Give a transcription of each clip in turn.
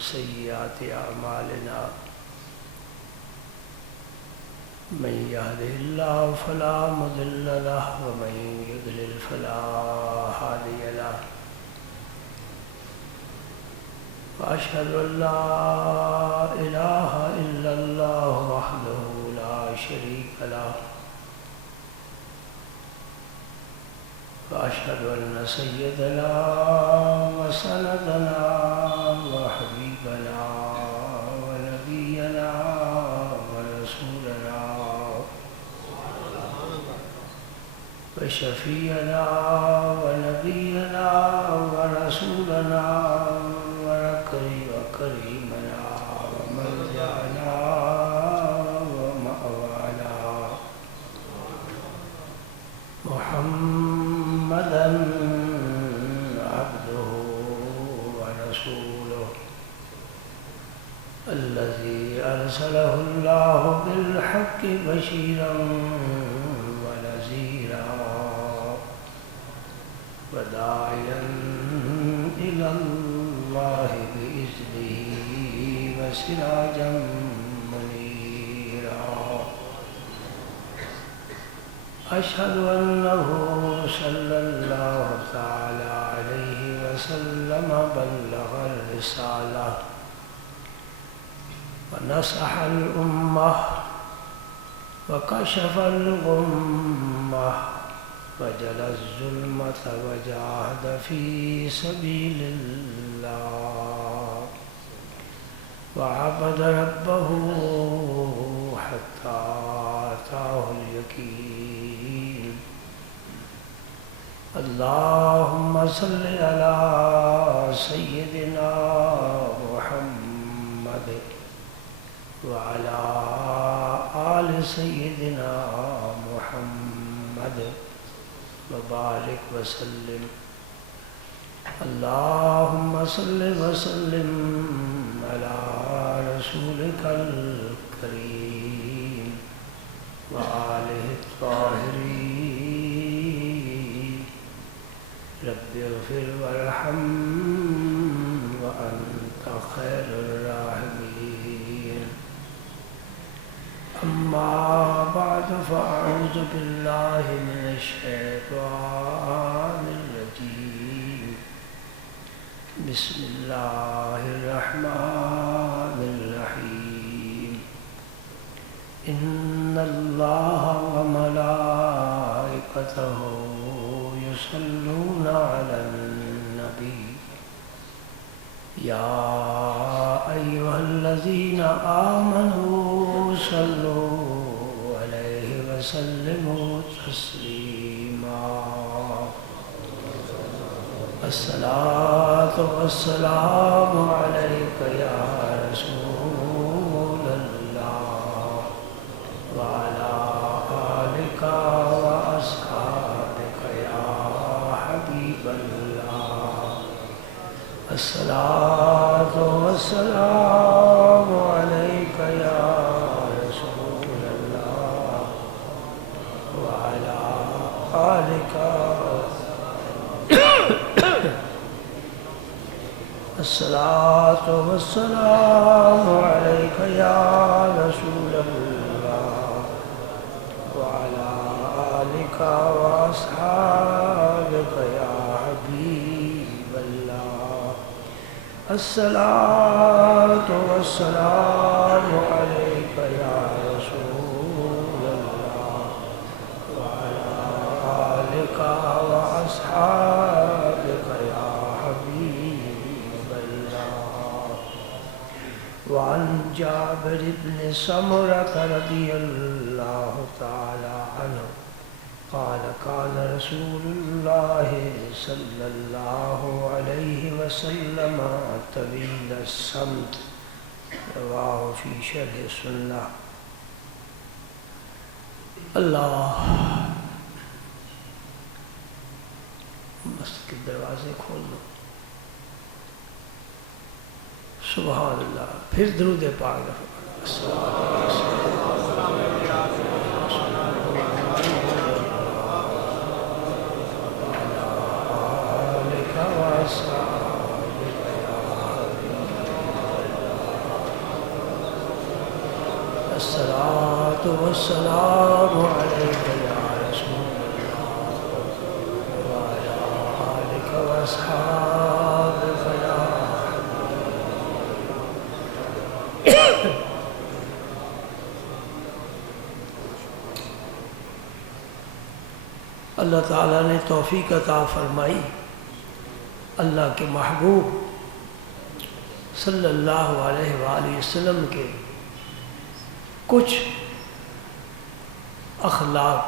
سيئات أعمالنا من يهده الله فلا مضل له ومن يضلل فلا هادي له وأشهد أن لا إله إلا الله وحده لا شريك له وأشهد أن سيدنا وسندنا وحبيبنا ونبينا ورسولنا وشفيعنا ونبينا ورسولنا وكريمنا وملجأنا ومأوانا محمدا عبده ورسوله الذي أرسله الله بالحق بشيرا ونذيرا وداعيا إلى الله بإذنه وسراجا منيرا أشهد أنه صلى الله تعالى عليه وسلم بلغ الرسالة ونصح الأمة وكشف الغمة وجلى الظلمة وجاهد في سبيل الله وعبد ربه حتى أتاه اليقين اللهم صل على سيدنا محمد وعلى آل سيدنا محمد وبارك وسلم اللهم صل وسلم على رسولك الكريم وآله الطاهرين رب اغفر وارحم وأنت خير الراحمين أما بعد فأعوذ بالله من الشيطان الرجيم بسم الله الرحمن الرحيم إن الله وملائكته يصلون على النبي يا أيها الذين آمنوا صلوا عليه وسلموا تسليما الصلاة والسلام عليك يا رسول الله وعلى آلك وأصحابك يا حبيب الله الصلاة والسلام عليك يا رسول الله وعلى آلك الصلاة والسلام عليك يا رسول الله وعلى آلك وأصحابك يا حبيب الله الصلاة والسلام عليك يا رسول الله وعلى آلك وأصحابك يا حبيب الله وعن جابر بن سمرة رضي الله تعالى عنه قال كان رسول الله صلى الله عليه وسلم طويل الصمت رواه في شرح السنة اللہ مسجد کے دروازے کھول دو سبحان اللہ پھر درود پاک الصلاۃ والسلام علیک یا رسول اللہ وعلی آلک واصحابک یا اللہ تعالیٰ نے توفیق عطا فرمائی اللہ کے محبوب صلی اللہ علیہ وآلہ وسلم کے کچھ اخلاق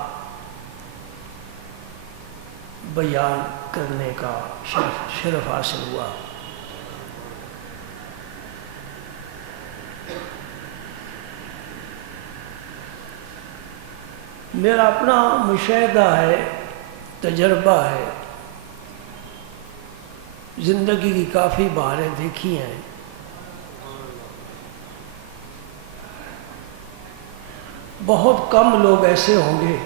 بیان کرنے کا شرف حاصل ہوا۔ میرا اپنا مشاہدہ ہے، تجربہ ہے، زندگی کی کافی بہاریں دیکھی ہیں۔ بہت کم لوگ ایسے ہوں گے،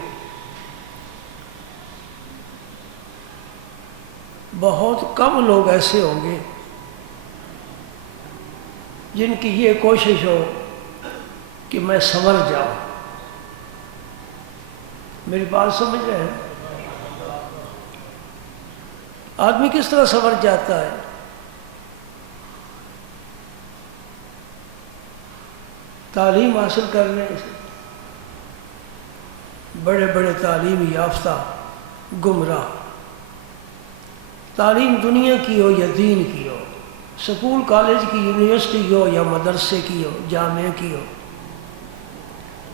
بہت کم لوگ ایسے ہوں گے جن کی یہ کوشش ہو کہ میں سنور جاؤں۔ میری بات سمجھ رہے ہیں؟ آدمی کس طرح سنور جاتا ہے؟ تعلیم حاصل کرنے سے بڑے بڑے تعلیم یافتہ گمراہ، تعلیم دنیا کی ہو یا دین کی ہو، سکول کالج کی، یونیورسٹی کی ہو یا مدرسے کی ہو، جامعہ کی ہو،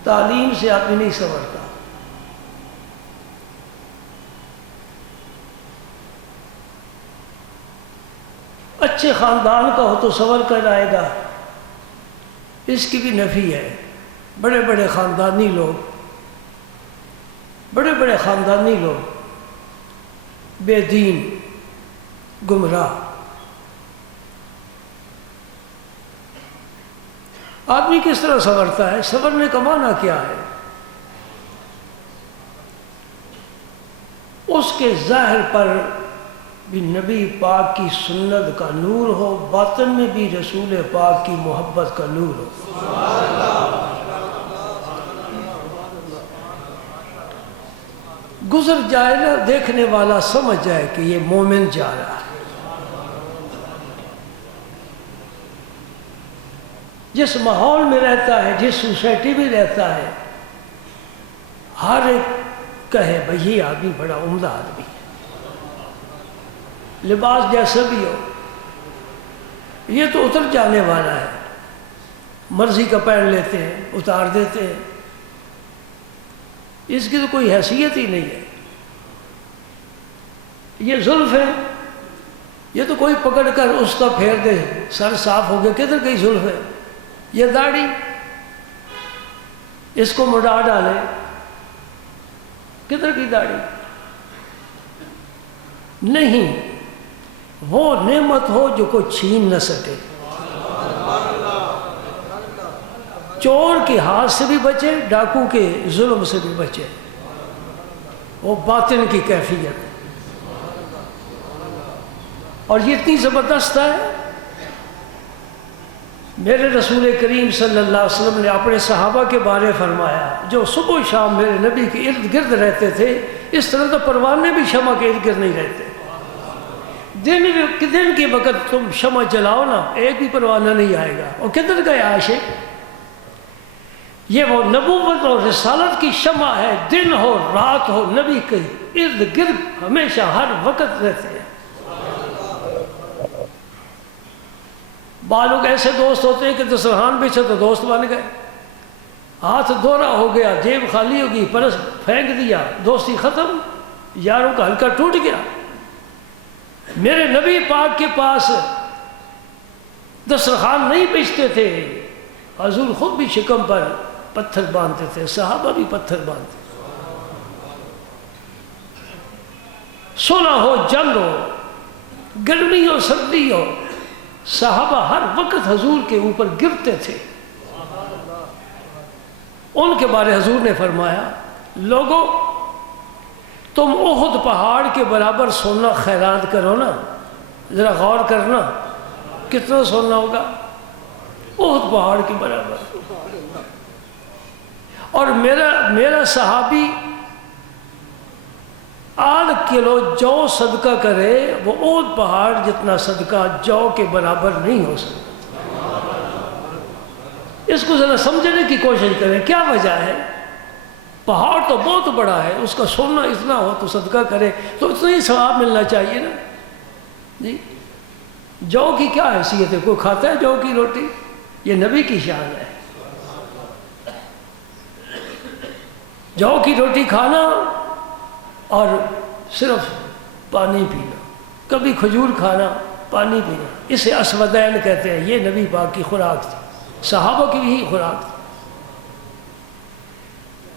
تعلیم سے آدمی نہیں سنورتا۔ اچھے خاندان کا ہو تو سنور کر آئے گا، اس کی بھی نفی ہے۔ بڑے بڑے خاندانی لوگ، بڑے بڑے خاندانی لوگ بے دین، گمراہ۔ آدمی کس طرح سنورتا ہے؟ سنورنے کا معنی کیا ہے؟ اس کے ظاہر پر بھی نبی پاک کی سنت کا نور ہو، باطن میں بھی رسول پاک کی محبت کا نور ہو۔ گزر جائے نا، دیکھنے والا سمجھ جائے کہ یہ مومن جا رہا ہے۔ جس ماحول میں رہتا ہے، جس سوسائٹی میں رہتا ہے، ہر ایک کہے بھئی یہ آدمی بڑا عمدہ آدمی ہے، لباس جیسا بھی ہو، یہ تو اتر جانے والا ہے، مرضی کا پہن لیتے ہیں، اتار دیتے ہیں، اس کی تو کوئی حیثیت ہی نہیں ہے۔ یہ زلف ہے، یہ تو کوئی پکڑ کر اس کا پھیر دے، سر صاف ہو گیا، کدھر گئی زلف ہے؟ یہ داڑھی، اس کو مڈا ڈالے، کدھر کی داڑھی؟ نہیں، وہ نعمت ہو جو کوئی چھین نہ سکے، چور کے ہاتھ سے بھی بچے، ڈاکو کے ظلم سے بھی بچے، وہ باطن کی کیفیت ہے۔ اور یہ اتنی زبردست ہے، میرے رسول کریم صلی اللہ علیہ وسلم نے اپنے صحابہ کے بارے فرمایا جو صبح و شام میرے نبی کے ارد گرد رہتے تھے، اس طرح تو پروانے بھی شمع کے ارد گرد نہیں رہتے۔ دن کے وقت تم شمع جلاؤ نا، ایک بھی پروانہ نہیں آئے گا۔ اور کدھر گئے عاشق؟ یہ وہ نبوت اور رسالت کی شمع ہے، دن ہو رات ہو نبی کے ارد گرد ہمیشہ ہر وقت رہتے ہیں۔ بعض لوگ ایسے دوست ہوتے ہیں کہ دسترخوان بچھا تو دوست بن گئے، ہاتھ دورہ ہو گیا، جیب خالی ہوگی، پرس پھینک دیا، دوستی ختم، یاروں کا حلقہ ٹوٹ گیا۔ میرے نبی پاک کے پاس دسترخوان نہیں بچھتے تھے، حضور خود بھی شکم پر پتھر باندھتے تھے، صحابہ بھی پتھر باندھتے تھے۔ صلح ہو، جنگ ہو، گرمی ہو، سردی ہو، صحابہ ہر وقت حضور کے اوپر گرتے تھے۔ ان کے بارے حضور نے فرمایا، لوگو تم احد پہاڑ کے برابر سونا خیرات کرو نا، ذرا غور کرنا کتنا سونا ہوگا، احد پہاڑ کے برابر۔ اور میرا صحابی 8 کلو جو صدقہ کرے وہ احد پہاڑ جتنا صدقہ جو کے برابر نہیں ہو سکتا۔ اس کو ذرا سمجھنے کی کوشش کریں، کیا وجہ ہے؟ پہاڑ تو بہت بڑا ہے، اس کا سونا اتنا ہو تو صدقہ کرے تو اتنا ہی ثواب ملنا چاہیے نا جی۔ جو کی کیا حیثیت ہے؟ کوئی کھاتا ہے جو کی روٹی؟ یہ نبی کی شان ہے۔ جو کی روٹی کھانا اور صرف پانی پینا، کبھی کھجور کھانا، پانی پینا، اسے اسودین کہتے ہیں۔ یہ نبی پاک کی خوراک تھی، صحابہ کی بھی خوراک تھی۔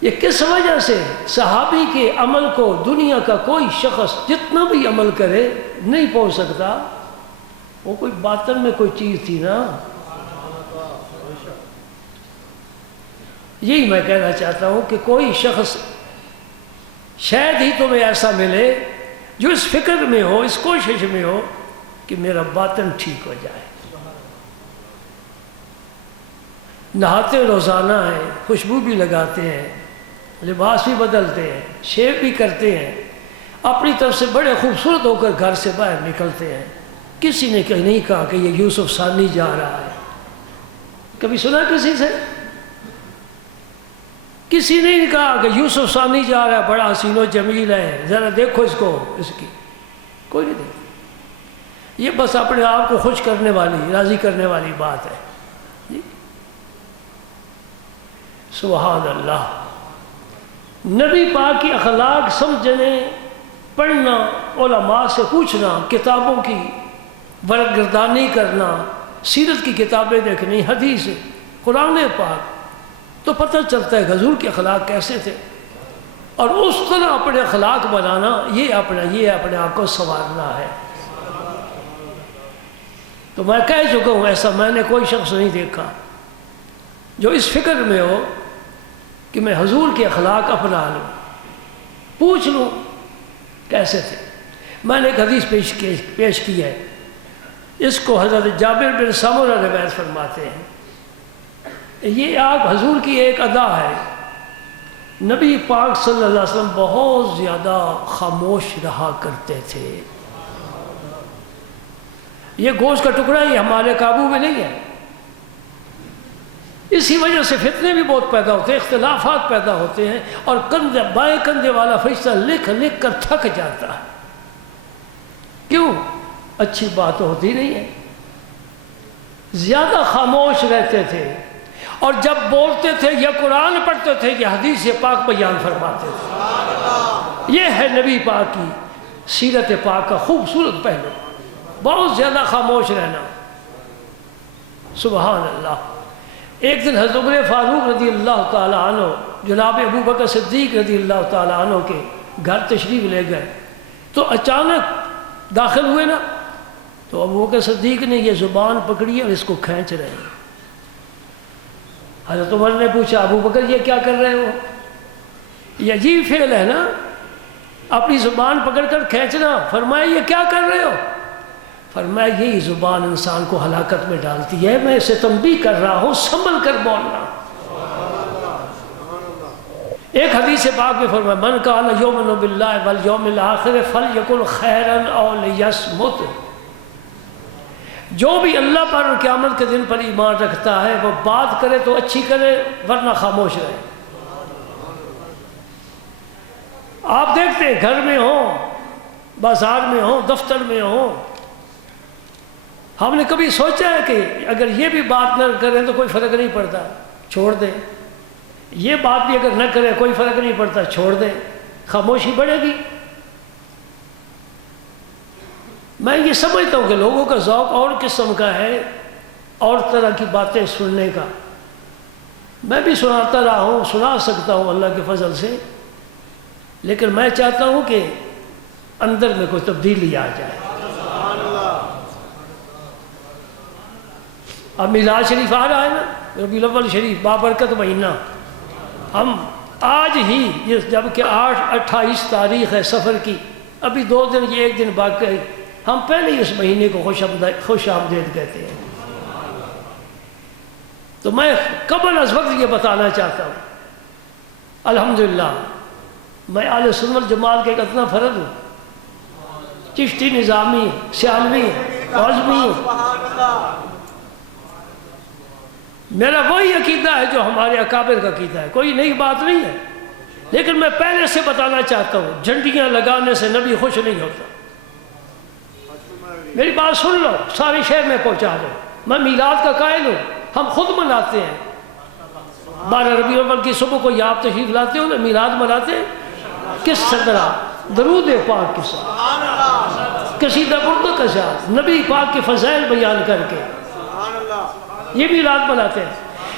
یہ کس وجہ سے؟ صحابی کے عمل کو دنیا کا کوئی شخص جتنا بھی عمل کرے نہیں پہنچ سکتا۔ وہ کوئی باطن میں کوئی چیز تھی نا۔ یہی میں کہنا چاہتا ہوں کہ کوئی شخص شاید ہی تمہیں ایسا ملے جو اس فکر میں ہو، اس کوشش میں ہو کہ میرا باطن ٹھیک ہو جائے۔ نہاتے روزانہ ہیں، خوشبو بھی لگاتے ہیں، لباس بھی بدلتے ہیں، شیو بھی کرتے ہیں، اپنی طرف سے بڑے خوبصورت ہو کر گھر سے باہر نکلتے ہیں۔ کسی نے نہیں کہا کہ یہ یوسف ثانی جا رہا ہے۔ کبھی سنا کسی سے؟ کسی نے نہیں کہا کہ یوسف ثانی جا رہا ہے، بڑا حسین و جمیل ہے، ذرا دیکھو اس کو، اس کی کوئی نہیں دیکھتا۔ یہ بس اپنے آپ کو خوش کرنے والی، راضی کرنے والی بات ہے جی۔ سبحان اللہ۔ نبی پاک کی اخلاق سمجھنے، پڑھنا، علماء سے پوچھنا، کتابوں کی ورق گردانی کرنا، سیرت کی کتابیں دیکھنی، حدیث، قرآن پاک، تو پتہ چلتا ہے حضور کے اخلاق کیسے تھے، اور اس طرح اپنے اخلاق بنانا، یہ اپنے آپ کو سنوارنا ہے۔ تو میں کہہ چکا ہوں، ایسا میں نے کوئی شخص نہیں دیکھا جو اس فکر میں ہو کہ میں حضور کے اخلاق اپنا لوں، پوچھ لوں کیسے تھے۔ میں نے ایک حدیث پیش کی ہے، اس کو حضرت جابر بن سمرہ روایت فرماتے ہیں۔ یہ آپ حضور کی ایک ادا ہے، نبی پاک صلی اللہ علیہ وسلم بہت زیادہ خاموش رہا کرتے تھے۔ یہ گوشت کا ٹکڑا ہی ہمارے قابو میں نہیں ہے، اسی وجہ سے فتنے بھی بہت پیدا ہوتے ہیں، اختلافات پیدا ہوتے ہیں، اور بائیں کندھے والا فرشتہ لکھ لکھ کر تھک جاتا ہے۔ کیوں؟ اچھی بات ہوتی نہیں ہے۔ زیادہ خاموش رہتے تھے، اور جب بولتے تھے یا قرآن پڑھتے تھے یا حدیث پاک بیان فرماتے تھے۔ یہ ہے نبی پاک کی سیرت پاک کا خوبصورت پہلو، بہت زیادہ خاموش رہنا۔ سبحان اللہ۔ ایک دن حضرت عمر فاروق رضی اللہ تعالیٰ عنہ جناب ابو بکر صدیق رضی اللہ تعالیٰ عنہ کے گھر تشریف لے گئے، تو اچانک داخل ہوئے نا، تو ابو بکر صدیق نے یہ زبان پکڑی اور اس کو کھینچ رہے ہیں۔ حضرت عمر نے پوچھا، ابو بکر یہ کیا کر رہے ہو؟ یہ عجیب فعل ہے نا، اپنی زبان پکڑ کر کھینچنا۔ فرمایا یہ کیا کر رہے ہو؟ فرمایا یہی زبان انسان کو ہلاکت میں ڈالتی ہے، میں اسے تنبیہ کر رہا ہوں، سنبھل کر بولنا۔ ایک حدیث پاک میں فرمایا، من کان یؤمن باللہ والیوم الآخر فلیقل خیرا او لیصمت۔ جو بھی اللہ پر اور قیامت کے دن پر ایمان رکھتا ہے وہ بات کرے تو اچھی کرے، ورنہ خاموش رہے۔ آپ دیکھتے ہیں گھر میں ہوں، بازار میں ہوں، دفتر میں ہوں، ہم نے کبھی سوچا ہے کہ اگر یہ بھی بات نہ کریں تو کوئی فرق نہیں پڑتا، چھوڑ دیں۔ یہ بات بھی اگر نہ کریں کوئی فرق نہیں پڑتا، چھوڑ دیں، خاموشی بڑھے گی۔ میں یہ سمجھتا ہوں کہ لوگوں کا ذوق اور قسم کا ہے، اور طرح کی باتیں سننے کا۔ میں بھی سناتا رہا ہوں، سنا سکتا ہوں اللہ کے فضل سے، لیکن میں چاہتا ہوں کہ اندر میں کوئی تبدیلی آ جائے۔ اب میلاد شریف آ رہا ہے نا، ربیع الاول شریف، بابرکت مہینہ۔ ہم آج ہی، جب کہ 28 تاریخ ہے سفر کی، ابھی 2 دن، یہ 1 دن باقی ہے، ہم پہلے ہی اس مہینے کو خوش آمدید کہتے ہیں۔ تو میں قبل از وقت یہ بتانا چاہتا ہوں الحمدللہ میں اہل سنت والجماعت کے ایک اتنا فرد ہوں، چشتی، نظامی، سیالوی، عظمی ہوں۔ میرا وہی عقیدہ ہے جو ہمارے اکابر کا عقیدہ ہے، کوئی نئی بات نہیں ہے، لیکن میں پہلے سے بتانا چاہتا ہوں جھنڈیاں لگانے سے نبی خوش نہیں ہوتا۔ میری بات سن لو، سارے شہر میں پہنچا دو، میں میلاد کا قائل ہوں، ہم خود مناتے ہیں 12 ربیع الاول کی صبح کو آپ تشریف لاتے ہو نا، میلاد مناتے ہیں کس طرح؟ درود پاک کے ساتھ، قصیدہ بردہ کے ساتھ، نبی پاک کے فضائل بیان کر کے یہ میلاد مناتے ہیں۔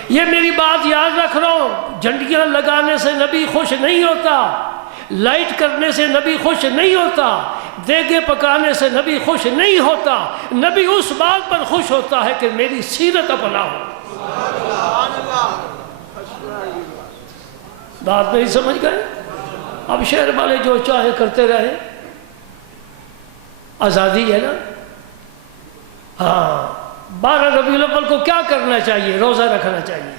یہ میری بات یاد رکھ رہا ہوں، جھنڈیاں لگانے سے نبی خوش نہیں ہوتا، لائٹ کرنے سے نبی خوش نہیں ہوتا، دیگے پکانے سے نبی خوش نہیں ہوتا، نبی اس بات پر خوش ہوتا ہے کہ میری سیرت اپناؤ۔ بات نہیں سمجھ گئے؟ اب شہر والے جو چاہے کرتے رہے، آزادی ہے نا۔ ہاں، 12 ربیع الاول کو کیا کرنا چاہیے؟ روزہ رکھنا چاہیے۔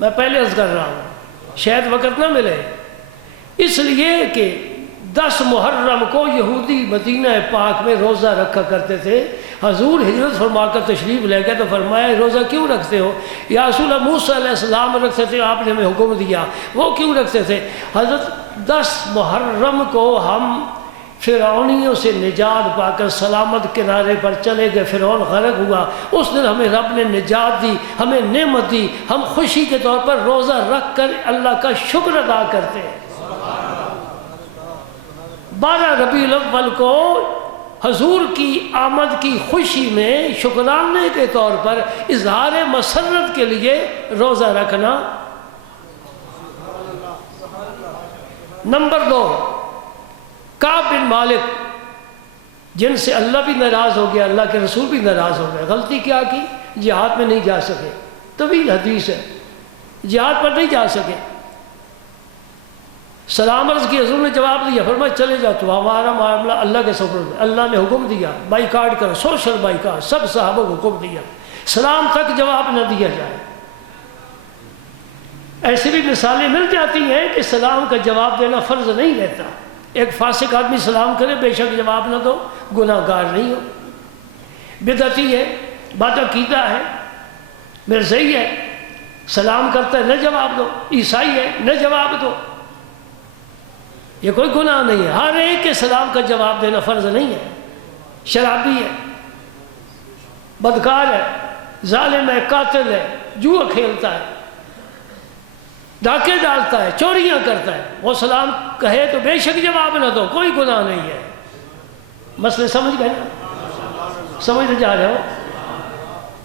میں پہلے عرض کر رہا ہوں، شاید وقت نہ ملے، اس لیے کہ 10 محرم کو یہودی مدینہ پاک میں روزہ رکھا کرتے تھے۔ حضور ہجرت فرما کر تشریف لے گئے تو فرمایا روزہ کیوں رکھتے ہو؟ یا رسول اللہ، موسیٰ علیہ السلام رکھتے تھے، آپ نے ہمیں حکم دیا، وہ کیوں رکھتے تھے؟ حضرت 10 محرم کو ہم فرعونیوں سے نجات پا کر سلامت کنارے پر چلے گئے، فرعون غرق ہوا، اس دن ہمیں رب نے نجات دی، ہمیں نعمت دی، ہم خوشی کے طور پر روزہ رکھ کر اللہ کا شکر ادا کرتے ہیں۔ 12 ربیع الاول کو حضور کی آمد کی خوشی میں شکرانے کے طور پر اظہار مسرت کے لیے روزہ رکھنا۔ نمبر 2، کعب بن مالک، جن سے اللہ بھی ناراض ہو گیا، اللہ کے رسول بھی ناراض ہو گئے۔ غلطی کیا کی؟ جہاد میں نہیں جا سکے، طویل حدیث ہے، جہاد پر نہیں جا سکے۔ سلام عرض کی، حضور نے جواب دیا، فرمایا چلے جاؤ، تو ہمارا معاملہ اللہ کے سپرد ہے، اللہ نے حکم دیا بائیکاٹ کرو، سوشل بائیکاٹ، سب صحابہ کو حکم دیا، سلام تک جواب نہ دیا جائے۔ ایسی بھی مثالیں مل جاتی ہیں کہ سلام کا جواب دینا فرض نہیں رہتا۔ ایک فاسق آدمی سلام کرے، بے شک جواب نہ دو، گناہ گار نہیں ہو، بدعتی ہے، بات عقیدہ ہے، مرزائی ہے، سلام کرتا ہے نہ جواب دو، عیسائی ہے نہ جواب دو، یہ کوئی گناہ نہیں ہے۔ ہر ایک کے سلام کا جواب دینا فرض نہیں ہے۔ شرابی ہے، بدکار ہے، ظالم ہے، قاتل ہے، جوا کھیلتا ہے، ڈاکے ڈالتا ہے، چوریاں کرتا ہے، وہ سلام کہے تو بے شک جواب نہ دو، کوئی گناہ نہیں ہے۔ مسئلے سمجھ گئے نا؟ سمجھتے جا رہے ہو؟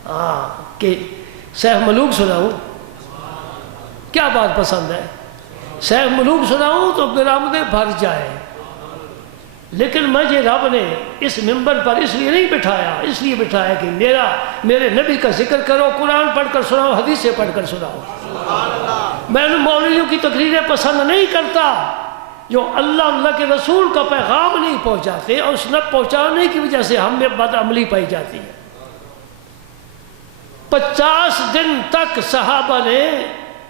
ہاں، کہ سیف ملوک سناؤں؟ کیا بات پسند ہے؟ سیف ملوک سناؤں تو برآمدیں بھر جائے، لیکن مجھے رب نے اس منبر پر اس لیے نہیں بٹھایا، اس لیے بٹھایا کہ میرے نبی کا ذکر کرو، قرآن پڑھ کر سناؤ، حدیثیں پڑھ کر سناؤ۔ میں ان مولویوں کی تقریریں پسند نہیں کرتا جو اللہ کے رسول کا پیغام نہیں پہنچاتے، اور اس نہ پہنچانے کی وجہ سے ہم میں بد عملی پائی جاتی ہے۔ 50 دن تک صحابہ نے،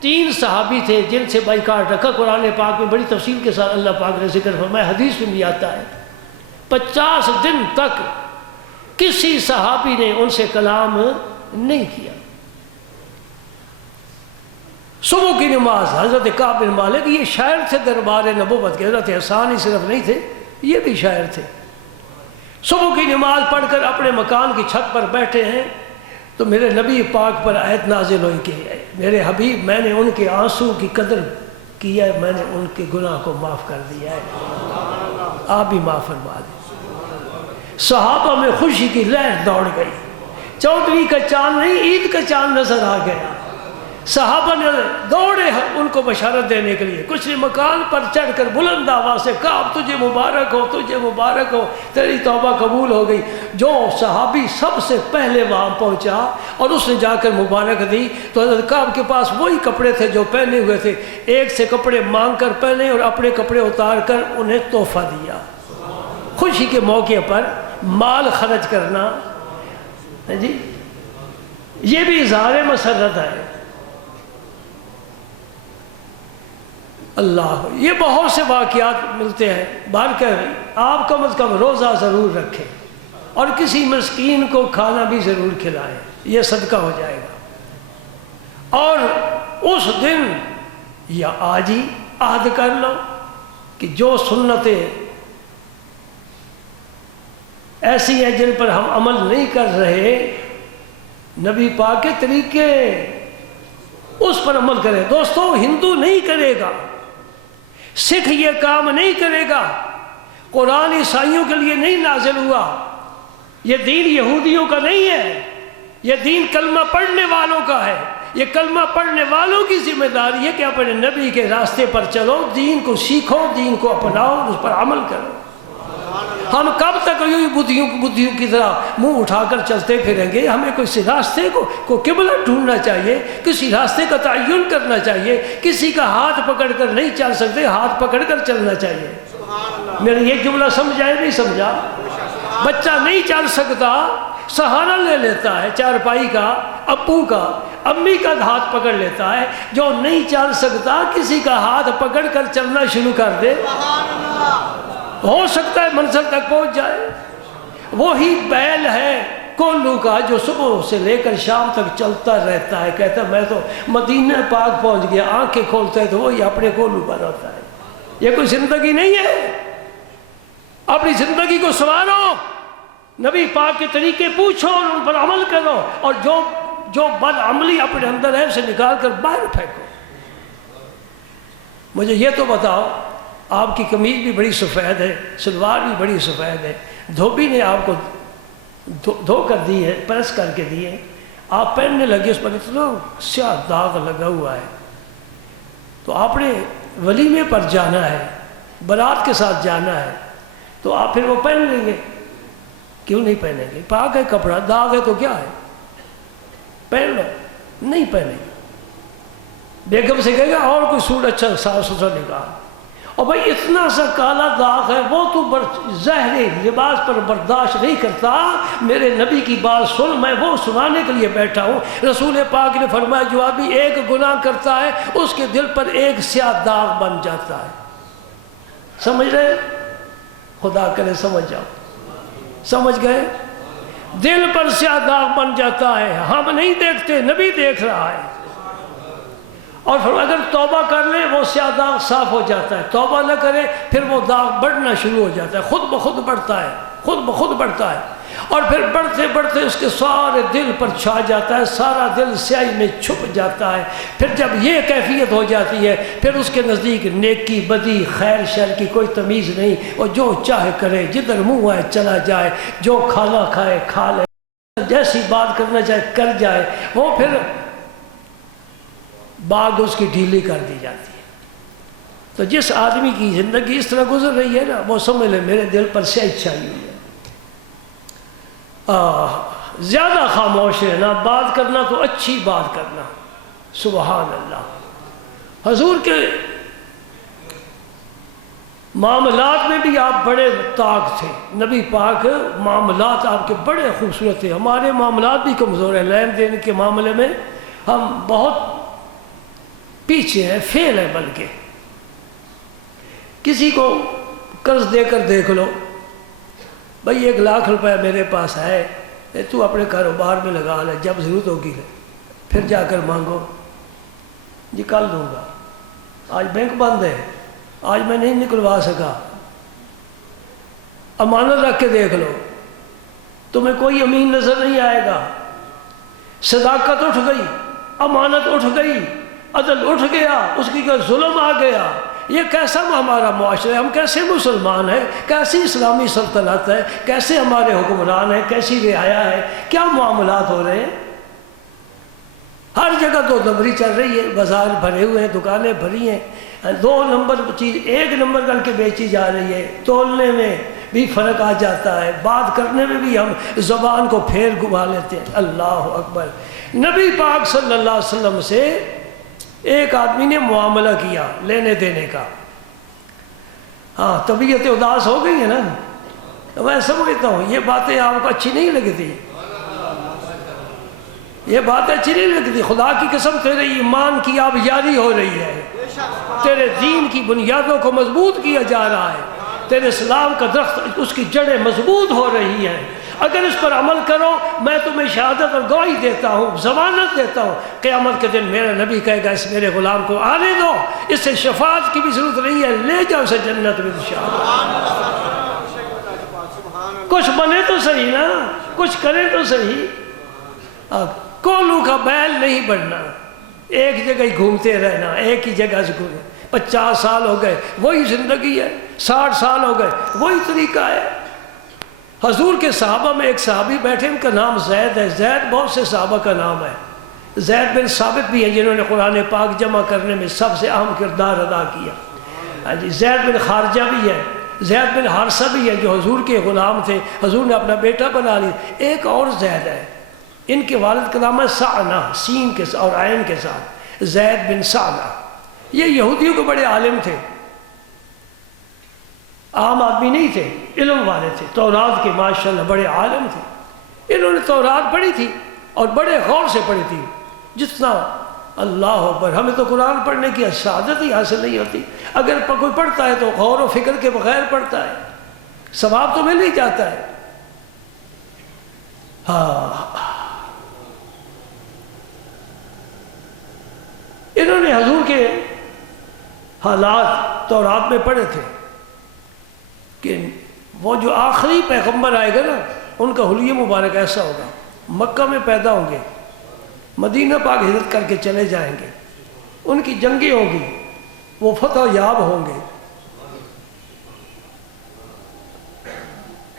3 صحابی تھے جن سے بائیکاٹ رکھا، قرآن پاک میں بڑی تفصیل کے ساتھ اللہ پاک نے ذکر فرمایا، حدیث میں بھی آتا ہے۔ 50 دن تک کسی صحابی نے ان سے کلام نہیں کیا۔ صبح کی نماز، حضرت کعب بن مالک یہ شاعر تھے دربار نبوت کے، حضرت حسان ہی صرف نہیں تھے، یہ بھی شاعر تھے۔ صبح کی نماز پڑھ کر اپنے مکان کی چھت پر بیٹھے ہیں تو میرے نبی پاک پر آیت نازل ہوئی کہ میرے حبیب، میں نے ان کے آنسو کی قدر کی ہے، میں نے ان کے گناہ کو معاف کر دیا ہے، آپ بھی معاف فرما دیں۔ صحابہ میں خوشی کی لہر دوڑ گئی، 14ویں کا چاند نہیں، عید کا چاند نظر آ گیا۔ صحابہ نے دوڑے ان کو بشارت دینے کے لیے، کچھ نے مکان پر چڑھ کر بلند آواز سے کہا تجھے مبارک ہو، تجھے مبارک ہو، تیری توبہ قبول ہو گئی۔ جو صحابی سب سے پہلے وہاں پہنچا اور اس نے جا کر مبارک دی تو حضرت کعب کے پاس وہی کپڑے تھے جو پہنے ہوئے تھے، ایک سے کپڑے مانگ کر پہنے اور اپنے کپڑے اتار کر انہیں تحفہ دیا۔ خوشی کے موقع پر مال خرچ کرنا، جی یہ بھی اظہار مسرت ہے۔ اللہ، یہ بہت سے واقعات ملتے ہیں۔ بہرکیف آپ کم از کم روزہ ضرور رکھیں اور کسی مسکین کو کھانا بھی ضرور کھلائیں، یہ صدقہ ہو جائے گا۔ اور اس دن یا آج ہی عہد کر لو کہ جو سنتیں ایسی ہیں جن پر ہم عمل نہیں کر رہے، نبی پاک کے طریقے، اس پر عمل کریں۔ دوستو، ہندو نہیں کرے گا، سکھ یہ کام نہیں کرے گا، قرآن عیسائیوں کے لیے نہیں نازل ہوا، یہ دین یہودیوں کا نہیں ہے، یہ دین کلمہ پڑھنے والوں کا ہے۔ یہ کلمہ پڑھنے والوں کی ذمہ داری ہے کہ اپنے نبی کے راستے پر چلو، دین کو سیکھو، دین کو اپناؤ، اس پر عمل کرو۔ ہم کب تک یوں بدھیوں کی طرح منہ اٹھا کر چلتے پھریں گے؟ ہمیں کسی راستے کو قبلہ ڈھونڈنا چاہیے، کسی راستے کا تعین کرنا چاہیے۔ کسی کا ہاتھ پکڑ کر نہیں چل سکتے، ہاتھ پکڑ کر چلنا چاہیے۔ میرا یہ جملہ سمجھا ہے نہیں سمجھا؟ بچہ نہیں چل سکتا، سہارا لے لیتا ہے چارپائی کا، ابو کا، امی کا ہاتھ پکڑ لیتا ہے۔ جو نہیں چل سکتا کسی کا ہاتھ پکڑ کر چلنا شروع کر دے، ہو سکتا ہے منزل تک پہنچ جائے۔ وہی بیل ہے کولو کا جو صبح سے لے کر شام تک چلتا رہتا ہے، کہتا ہے میں تو مدینہ پاک پہنچ گیا، آنکھیں کھولتا ہے تو وہی اپنے کولو پر ہوتا ہے۔ یہ کوئی زندگی نہیں ہے۔ اپنی زندگی کو سنوارو، نبی پاک کے طریقے پوچھو اور ان پر عمل کرو، اور جو بد عملی اپنے اندر ہے اسے نکال کر باہر پھینکو۔ مجھے یہ تو بتاؤ، آپ کی قمیض بھی بڑی سفید ہے، شلوار بھی بڑی سفید ہے، دھوبی نے آپ کو دھو کر دی ہے، پریس کر کے دی ہے، آپ پہننے لگے، اس پر اتنا سیاہ داغ لگا ہوا ہے، تو آپ نے ولیمے پر جانا ہے، بارات کے ساتھ جانا ہے، تو آپ پھر وہ پہن لیں گے؟ کیوں نہیں پہنیں گے؟ پاک ہے کپڑا، داغ ہے تو کیا ہے، پہن لو۔ نہیں پہنیں گے، بیگم سے کہے گا اور کوئی سوٹ اچھا صاف ستھرا نکال، اور بھائی اتنا سا کالا داغ ہے، وہ تو ظاہری لباس پر برداشت نہیں کرتا، میرے نبی کی بات سن، میں وہ سنانے کے لیے بیٹھا ہوں۔ رسول پاک نے فرمایا جو آدمی ایک گناہ کرتا ہے اس کے دل پر ایک سیاہ داغ بن جاتا ہے۔ سمجھ رہے؟ خدا کرے سمجھ جاؤ، سمجھ گئے؟ دل پر سیاہ داغ بن جاتا ہے، ہم نہیں دیکھتے، نبی دیکھ رہا ہے۔ اور پھر اگر توبہ کر لے وہ سیاہ داغ صاف ہو جاتا ہے، توبہ نہ کرے پھر وہ داغ بڑھنا شروع ہو جاتا ہے، خود بخود بڑھتا ہے، خود بخود بڑھتا ہے، اور پھر بڑھتے بڑھتے اس کے سارے دل پر چھا جاتا ہے، سارا دل سیاہی میں چھپ جاتا ہے۔ پھر جب یہ کیفیت ہو جاتی ہے پھر اس کے نزدیک نیکی بدی خیر شر کی کوئی تمیز نہیں، اور جو چاہے کرے، جدھر منہ آئے چلا جائے، جو کھانا کھائے کھا لے، جیسی بات کرنا چاہے کر جائے، وہ پھر باغ اس کی ڈھیلی کر دی جاتی ہے۔ تو جس آدمی کی زندگی اس طرح گزر رہی ہے نا، وہ سمجھ لے میرے دل پر سیاہی چھائی ہوئی ہے۔ زیادہ خاموش رہنا، بات کرنا تو اچھی بات کرنا، سبحان اللہ۔ حضور کے معاملات میں بھی آپ بڑے طاق تھے، نبی پاک معاملات آپ کے بڑے خوبصورت تھے۔ ہمارے معاملات بھی کمزور ہیں، لین دین کے معاملے میں ہم بہت پیچھے ہیں، فیل ہے۔ بلکہ کسی کو قرض دے کر دیکھ لو، بھائی 1 لاکھ روپے میرے پاس ہے، تو اپنے کاروبار میں لگا لے، جب ضرورت ہوگی پھر جا کر مانگو، جی کل دوں گا، آج بینک بند ہے، آج میں نہیں نکلوا سکا۔ امانت رکھ کے دیکھ لو، تمہیں کوئی امین نظر نہیں آئے گا۔ صداقت اٹھ گئی، امانت اٹھ گئی، عدل اٹھ گیا، اس کی کوئی ظلم آ گیا۔ یہ کیسا ہمارا معاشرہ ہے؟ ہم کیسے مسلمان ہیں؟ کیسی اسلامی سلطنت ہے؟ کیسے ہمارے حکمران ہیں؟ کیسی رعایا ہے؟ کیا معاملات ہو رہے ہیں؟ ہر جگہ 2 نمبری چل رہی ہے، بازار بھرے ہوئے ہیں، دکانیں بھری ہیں، 2 نمبر چیز 1 نمبر کر کے بیچی جا رہی ہے۔ تولنے میں بھی فرق آ جاتا ہے، بات کرنے میں بھی ہم زبان کو پھیر گھما لیتے ہیں۔ اللہ اکبر۔ نبی پاک صلی اللہ علیہ وسلم سے ایک آدمی نے معاملہ کیا لینے دینے کا، ہاں طبیعت اداس ہو گئی ہے نا، میں سمجھتا ہوں یہ باتیں آپ کو اچھی نہیں لگتی۔ یہ بات اچھی نہیں لگتی؟ خدا کی قسم تیرے ایمان کی آبیاری ہو رہی ہے، تیرے دین کی بنیادوں کو مضبوط کیا جا رہا ہے، تیرے اسلام کا درخت اس کی جڑیں مضبوط ہو رہی ہیں، اگر اس پر عمل کرو میں تمہیں شہادت اور گواہی دیتا ہوں، ضمانت دیتا ہوں، قیامت کے دن میرا نبی کہے گا اس میرے غلام کو آنے دو، اس سے شفاعت کی بھی ضرورت نہیں ہے، لے جاؤ اسے جنت میں انشاءاللہ۔ کچھ بنے تو صحیح نا، کچھ کرے تو صحیح، کولو کا بیل نہیں بننا، ایک جگہ ہی گھومتے رہنا، ایک ہی جگہ سے گھومے۔ 50 سال ہو گئے وہی زندگی ہے، 60 سال ہو گئے وہی طریقہ ہے۔ حضور کے صحابہ میں ایک صحابی بیٹھے، ان کا نام زید ہے، زید بہت سے صحابہ کا نام ہے، زید بن ثابت بھی ہے جنہوں نے قرآن پاک جمع کرنے میں سب سے اہم کردار ادا کیا، ہاں جی، زید بن خارجہ بھی ہے، زید بن حارثہ بھی ہے جو حضور کے غلام تھے، حضور نے اپنا بیٹا بنا لیا۔ ایک اور زید ہے، ان کے والد کا نام ہے سعنہ، سین کے اور عین کے ساتھ، زید بن سعنہ۔ یہ یہودیوں کے بڑے عالم تھے، عام آدمی نہیں تھے، علم والے تھے، تورات کے ماشاءاللہ بڑے عالم تھے۔ انہوں نے تورات پڑھی تھی اور بڑے غور سے پڑھی تھی، جتنا اللہ اکبر، ہمیں تو قرآن پڑھنے کی سعادت ہی حاصل نہیں ہوتی، اگر کوئی پڑھتا ہے تو غور و فکر کے بغیر پڑھتا ہے، ثواب تو مل ہی جاتا ہے۔ ہاں، انہوں نے حضور کے حالات تورات میں پڑھے تھے کہ وہ جو آخری پیغمبر آئے گا نا، ان کا حلیہ مبارک ایسا ہوگا، مکہ میں پیدا ہوں گے، مدینہ پاک ہجرت کر کے چلے جائیں گے، ان کی جنگیں ہوں گی، وہ فتح یاب ہوں گے،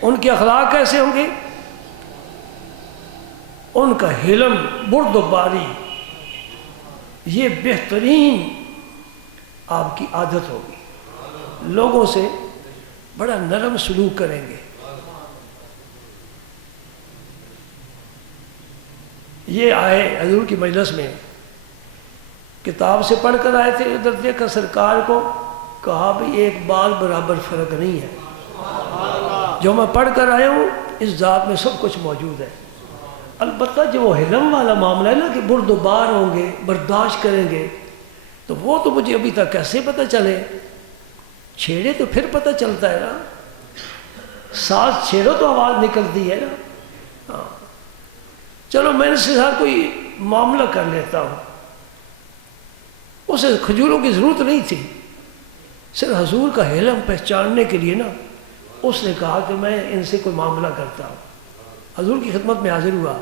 ان کے اخلاق کیسے ہوں گے؟ ان کا حلم، برد و باری، یہ بہترین آپ کی عادت ہوگی، لوگوں سے بڑا نرم سلوک کریں گے۔ یہ آئے حضور کی مجلس میں، کتاب سے پڑھ کر آئے تھے، ادھر دیکھا سرکار کو، کہا بھی ایک بال برابر فرق نہیں ہے، جو میں پڑھ کر آیا ہوں اس ذات میں سب کچھ موجود ہے، البتہ جو وہ حلم والا معاملہ ہے نا کہ برد و بار ہوں گے، برداشت کریں گے، تو وہ تو مجھے ابھی تک کیسے پتہ چلے؟ چھیڑے تو پھر پتہ چلتا ہے نا، سانس چھیڑو تو آواز نکلتی ہے نا۔ ہاں، چلو میں اس کے ساتھ کوئی معاملہ کر لیتا ہوں، اسے کھجوروں کی ضرورت نہیں تھی، صرف حضور کا حلم پہچاننے کے لیے نا، اس نے کہا کہ میں ان سے کوئی معاملہ کرتا ہوں، حضور کی خدمت میں حاضر ہوا۔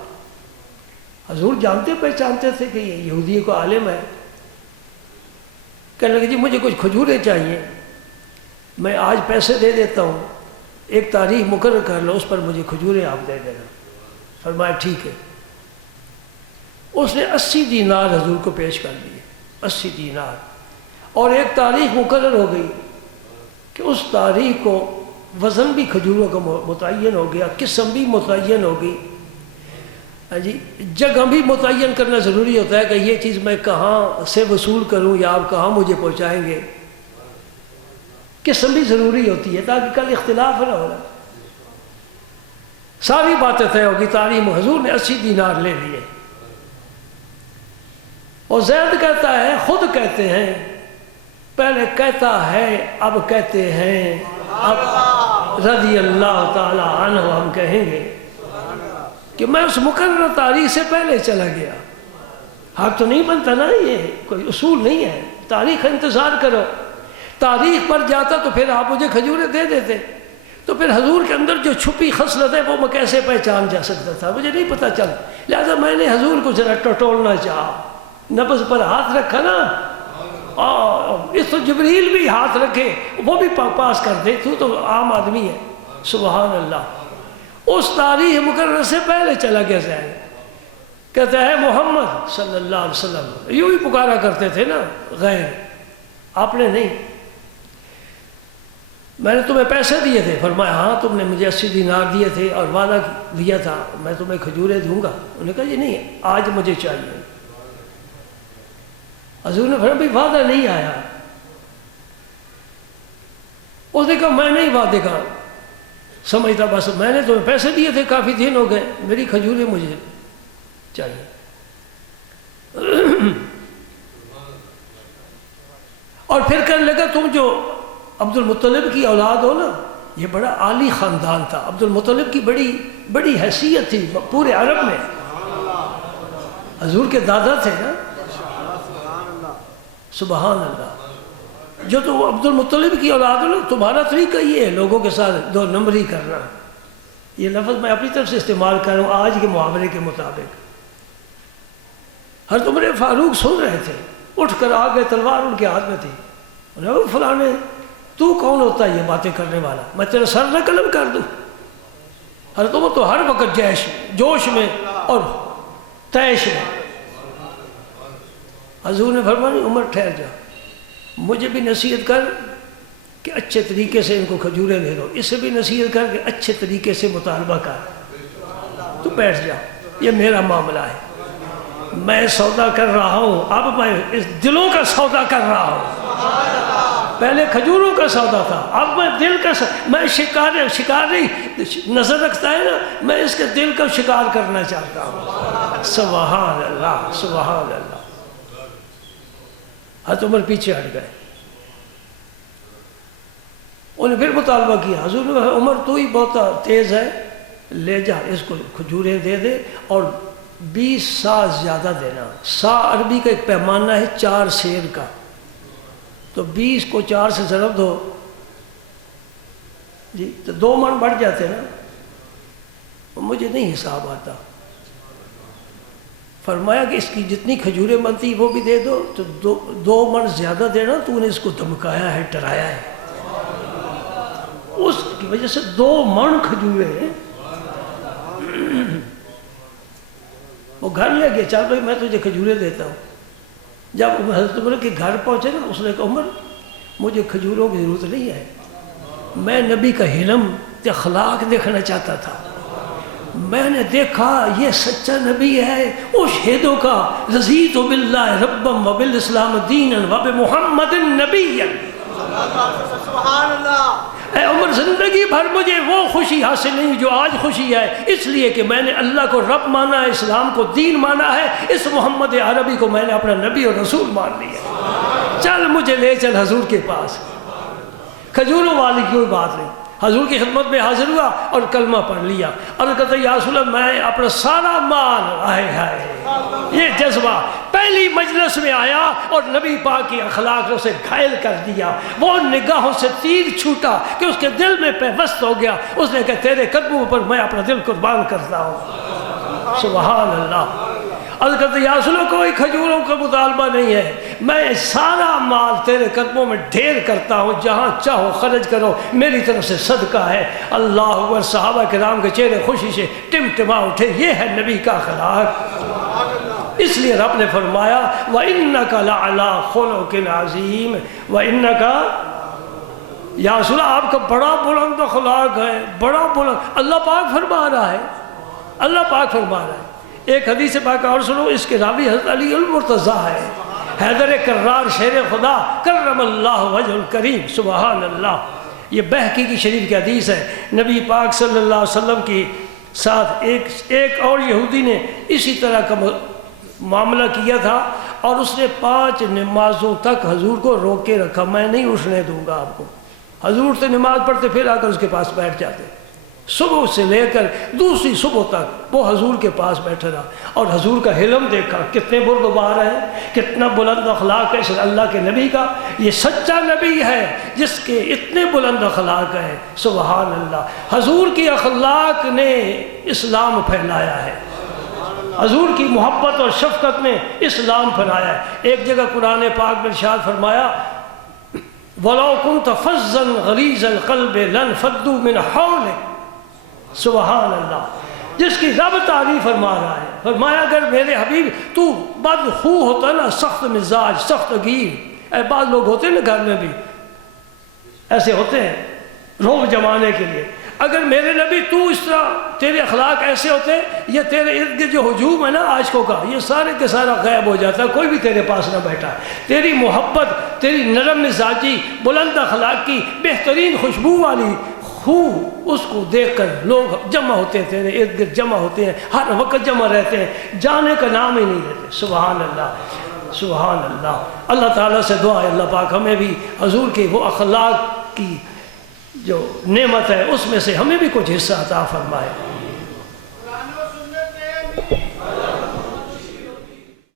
حضور جانتے پہچانتے تھے کہ یہ یہودی کو عالم ہے، کہنے لگے جی مجھے کچھ کھجوریں چاہیے، میں آج پیسے دے دیتا ہوں، ایک تاریخ مقرر کر لو، اس پر مجھے کھجوریں آپ دے دینا۔ فرمایا ٹھیک ہے۔ اس نے 80 دینار حضور کو پیش کر دیے، 80 دینار، اور ایک تاریخ مقرر ہو گئی کہ اس تاریخ کو وزن بھی کھجوروں کا متعین ہو گیا، قسم بھی متعین ہو گئی، جی جگہ بھی متعین کرنا ضروری ہوتا ہے کہ یہ چیز میں کہاں سے وصول کروں یا آپ کہاں مجھے پہنچائیں گے، قسم بھی ضروری ہوتی ہے تاکہ کل اختلاف نہ ہو۔ ساری باتیں طے ہوگی، تاریخ حضور نے 80 دینار لے لیے، اور زید کہتا ہے، خود کہتے ہیں، پہلے کہتا ہے اب کہتے ہیں، اب رضی اللہ تعالی عنہ ہم کہیں گے کہ میں اس مقررہ تاریخ سے پہلے چلا گیا۔ حق تو نہیں بنتا نا، یہ کوئی اصول نہیں ہے، تاریخ کا انتظار کرو، تاریخ پر جاتا تو پھر آپ مجھے کھجوریں دے دیتے، تو پھر حضور کے اندر جو چھپی خصلت ہے وہ میں کیسے پہچان جا سکتا تھا، مجھے نہیں پتہ چلا، لہذا میں نے حضور کو ذرا ٹٹولنا چاہا، نبض پر ہاتھ رکھا نا، اس تو جبریل بھی ہاتھ رکھے وہ بھی پاس کر دے، تو عام آدمی ہے، سبحان اللہ۔ اس تاریخ مقررہ سے پہلے چلا گیا زید، کہتا ہے محمد صلی اللہ علیہ وسلم، یوں ہی پکارا کرتے تھے نا، غیر، آپ نے نہیں، میں نے تمہیں پیسے دیے تھے، فرمایا ہاں تم نے مجھے 80 دینار دیے تھے اور وعدہ دیا تھا میں تمہیں کھجوریں دوں گا، انہوں نے کہا جی نہیں آج مجھے چاہیے۔ حضور نے فرمایا بھی وعدہ نہیں آیا، اس نے کہا میں نہیں وعدے کا سمجھتا، بس میں نے تمہیں پیسے دیے تھے، کافی دن ہو گئے، میری کھجوریں مجھے چاہیے۔ اور پھر کہنے لگا تم جو عبد المطلب کی اولاد ہو نا، یہ بڑا عالی خاندان تھا، عبد المطلب کی بڑی حیثیت تھی پورے عرب میں، حضور کے دادا تھے نا، سبحان اللہ۔ جو تو عبد المطلب کی اولاد ہو نا، تمہارا طریقہ یہ ہے لوگوں کے ساتھ دو نمبری کرنا، یہ لفظ میں اپنی طرف سے استعمال کر رہا ہوں آج کے محاورے کے مطابق۔ حضرت عمر فاروق سن رہے تھے، اٹھ کر آ گئے، تلوار ان کے ہاتھ میں تھی، انہوں نے فلانے تو کون ہوتا ہے یہ باتیں کرنے والا، میں تیرا سر نہ قلم کر دوں۔ حضرت عمر تو ہر وقت جوش میں اور تیش میں۔ حضور نے فرمایا عمر ٹھہر جا، مجھے بھی نصیحت کر کہ اچھے طریقے سے ان کو کھجوریں دے دو، اسے بھی نصیحت کر کہ اچھے طریقے سے مطالبہ کر، تو بیٹھ جا، یہ میرا معاملہ ہے، میں سودا کر رہا ہوں، اب میں اس دلوں کا سودا کر رہا ہوں، پہلے کھجوروں کا سودا تھا، اب میں دل کا میں شکار نہیں نظر رکھتا ہے نا، میں اس کے دل کا شکار کرنا چاہتا ہوں۔ سبحان اللہ سبحان اللہ۔ حضرت عمر پیچھے ہٹ گئے، انہیں پھر مطالبہ کیا، حضور نے کہا عمر تو ہی بہت تیز ہے، لے جا اس کو کھجوریں دے دے اور 20 سا زیادہ دینا۔ سا عربی کا ایک پیمانہ ہے 4 سیر کا، تو 20 کو 4 سے ضرب دو جی تو 2 من بڑھ جاتے نا، مجھے نہیں حساب آتا۔ فرمایا کہ اس کی جتنی کھجوریں بنتی وہ بھی دے دو، تو 2 من زیادہ دینا، تو نے اس کو دھمکایا ہے، ڈرایا ہے، اس کی وجہ سے 2 من کھجوریں وہ گھر لے گئے، چل بھائی میں تجھے کھجوریں دیتا ہوں۔ جب حضرت عمر کے گھر پہنچے نا، اس نے کہا عمر مجھے کھجوروں کی ضرورت نہیں ہے، میں نبی کا حلم اخلاق دیکھنا چاہتا تھا، میں نے دیکھا یہ سچا نبی ہے، اشہدو کا رضیت باللہ ربم وبالاسلام دینا وبمحمد نبیا۔ سبحان اللہ۔ اے عمر زندگی بھر مجھے وہ خوشی حاصل نہیں جو آج خوشی ہے، اس لیے کہ میں نے اللہ کو رب مانا ہے، اسلام کو دین مانا ہے، اس محمد عربی کو میں نے اپنا نبی اور رسول مان لیا، چل مجھے لے چل حضور کے پاس۔ کھجوروں والی کوئی بات نہیں، حضور کی خدمت میں حاضر ہوا اور کلمہ پڑھ لیا، اور کہتا یا رسول اللہ میں اپنا سارا مال، آئے ہائے یہ جذبہ پہلی مجلس میں آیا اور نبی پاک کی اخلاق نے اسے گھائل کر دیا، وہ نگاہوں سے تیر چھوٹا کہ اس کے دل میں پیوست ہو گیا، اس نے کہا تیرے قدموں پر میں اپنا دل قربان کرتا ہوں۔ سبحان اللہ۔ عرض کرتے یا رسول اللہ کوئی کھجوروں کا مطالبہ نہیں ہے، میں سارا مال تیرے قدموں میں ڈھیر کرتا ہوں، جہاں چاہو خرچ کرو، میری طرف سے صدقہ ہے۔ اللہ اکبر۔ صحابہ کرام کے چہرے خوشی سے ٹمٹما اٹھے، یہ ہے نبی کا اخلاق۔ اس لیے رب نے فرمایا وَإِنَّكَ لَعَلَىٰ خُلُقٍ عَظِيمٍ وَإِنَّكَ یا رسول اللہ آپ کا بڑا بلند اخلاق ہے، بڑا بلند، اللہ پاک فرما رہا ہے، اللہ پاک فرما رہا ہے۔ ایک حدیث پاک اور سنو، اس کے راوی حضرت علی المرتضیٰ ہے، حیدر کرار شیر خدا کرم اللہ وجہ الکریم۔ سبحان اللہ۔ یہ بہقی کی شریف کی حدیث ہے، نبی پاک صلی اللہ علیہ وسلم کی ساتھ ایک اور یہودی نے اسی طرح کا معاملہ کیا تھا، اور اس نے 5 نمازوں تک حضور کو روک کے رکھا، میں نہیں اٹھنے دوں گا آپ کو۔ حضور سے نماز پڑھتے پھر آ کر اس کے پاس بیٹھ جاتے، صبح سے لے کر دوسری صبح تک وہ حضور کے پاس بیٹھا رہا، اور حضور کا حلم دیکھا کتنے بردبار ہیں، کتنا بلند اخلاق ہے اس اللہ کے نبی کا۔ یہ سچا نبی ہے جس کے اتنے بلند اخلاق ہیں۔ سبحان اللہ۔ حضور کی اخلاق نے اسلام پھیلایا ہے، حضور کی محبت اور شفقت نے اسلام پھیلایا ہے۔ ایک جگہ قرآن پاک میں ارشاد فرمایا وَلَوْ كُنْتَ فَظًّا غَلِيظَ الْقَلْبِ لَانفَضُّوا مِنْ حَوْلِكَ۔ سبحان اللہ۔ جس کی رب تعریف فرما رہا ہے، فرمایا اگر میرے حبیب تو بدخو ہوتا نا، سخت مزاج، سخت گیر، بعض لوگ ہوتے ہیں نا گھر میں بھی ایسے ہوتے ہیں روب جمانے کے لیے، اگر میرے نبی تو اس طرح تیرے اخلاق ایسے ہوتے، یہ تیرے ارد گرد جو ہجوم ہے نا عاشقوں کا، یہ سارے کے سارا غائب ہو جاتا، کوئی بھی تیرے پاس نہ بیٹھا۔ تیری محبت، تیری نرم مزاجی، بلند اخلاقی، بہترین خوشبو والی اس کو دیکھ کر لوگ جمع ہوتے ہیں، تیرے ارد گرد جمع ہوتے ہیں، ہر وقت جمع رہتے ہیں، جانے کا نام ہی نہیں لیتے۔ سبحان اللہ۔ سبحان اللہ۔ اللہ تعالیٰ سے دعا ہے اللہ پاک ہمیں بھی حضور کے وہ اخلاق کی جو نعمت ہے اس میں سے ہمیں بھی کچھ حصہ عطا فرمائے۔